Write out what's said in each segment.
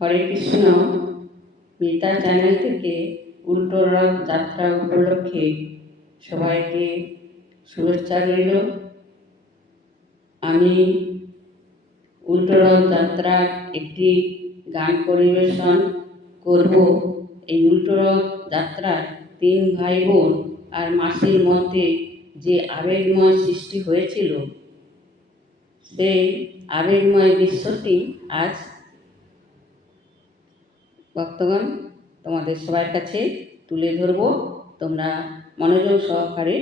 হরে Krishna. Mita channel থেকে উল্টো রথ যাত্রা উপলক্ষে সবাইকে শুভেচ্ছা রইল। আমি উল্টো রথ যাত্রার একটি গান পরিবেশন করব। এই উল্টো রথ যাত্রায় 3 ভাই বোন আর মাসির মধ্যে যে আবেগময় সৃষ্টি হয়েছিল, সেই আবেগময় দৃশ্যটি আজ ভক্তগণ তোমাদের সবার কাছে তুলে ধরব। তোমরা মনোযোগ সহকারে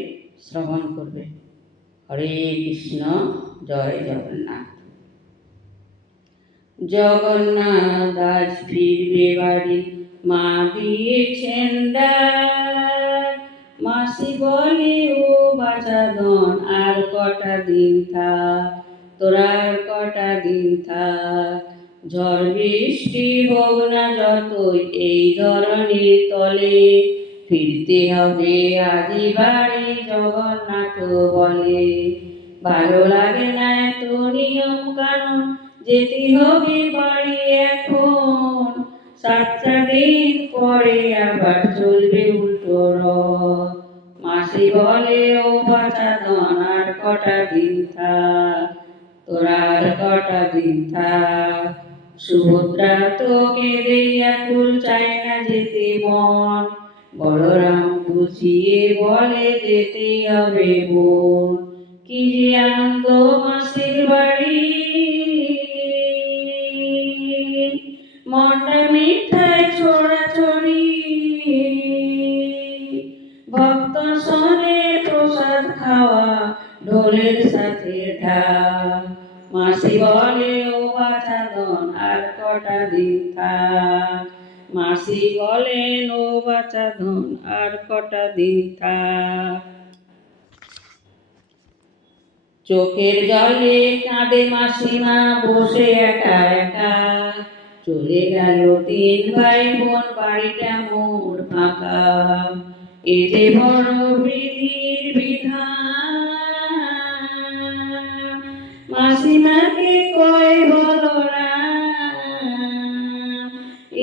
শ্রবণ করবে। হরে কৃষ্ণ। জয় জগন্নাথ। জগন্নাথ আজ ফিরবে বাড়ি, মা দিয়েছেন ডাক। মাসি বলে ও বাছা ধন, আর কটা দিন থাক, তোরা আর কটা দিন থাক। ঝড় বৃষ্টি হোক না যতই এই ধরনের তলে, ফিরতে হবে আদি বাড়ি, জগন্নাথ বলে। ভালো লাগে না এত নিয়ম কানুন, যেতে হবে বাড়ি এখন। 7টা দিন পরে আবার চলবে উল্টো রথ। মাসি বলে ও বাছা ধন, আর কটা দিন থাক, তোরা আর কটা দিন থাক। সুভদ্রা তো কেঁদে আকুল, চায় না যেতে মন। বলরাম বুঝিয়ে বলে যেতে হবে বোন। কি যে আনন্দ মাসির বাড়ি, মনটা মিঠাই ছোড়াছড়ি। ভক্ত শোনে প্রসাদ খাওয়া, ঢোলের সাথে ঢাক। মাসি বলে ও বাছা ধন, আর কটা দিন থাক। মাসি বলেন ও বাছা ধন, আর কটা দিন থাক। চোখের জলে কাঁদে মাসিমা বসে একা একা। চলে গেল 3 ভাই বোন, বাড়িটা মোর ফাঁকা। এ যে বড় বিধির বিধান, মাসিমাকে কয় বলরাম।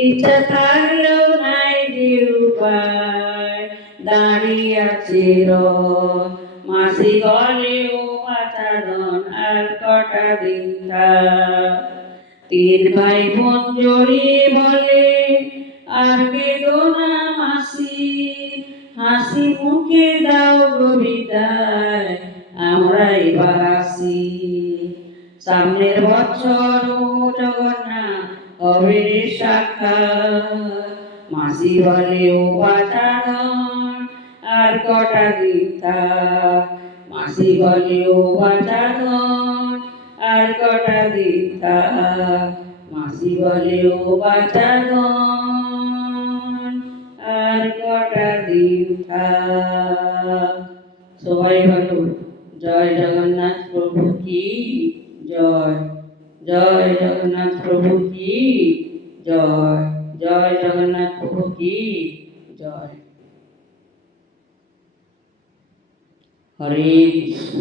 ইচ্ছা থাকলেও নাই যে উপায়, দাঁড়িয়ে আছে রথ। মাসি বলে ও বাছা ধন, আর কটা দিন থাক। 3 ভাই বোন জড়িয়ে বলে আর কেঁদো না মাসি, হাসি মুখে দাও গো বিদায়, আমরা এবার আসি। সামনের বছর ও জগন্নাথ হবে রে সাক্ষাৎ। মাসি বলে ও বাছা ধন, আর কটা দিন থাক। মাসি বলে ও বাছা ধন, আর কটা দিন থাক। মাসি বলে ও বাছা ধন, আর কটা দিন থাক। সবাই বলো জয় জগন্নাথ প্রভু কি জয়। জয় জগন্নাথ প্রভু কি জয়। জয় জগন্নাথ প্রভু কি জয়। হরে কৃষ্ণ।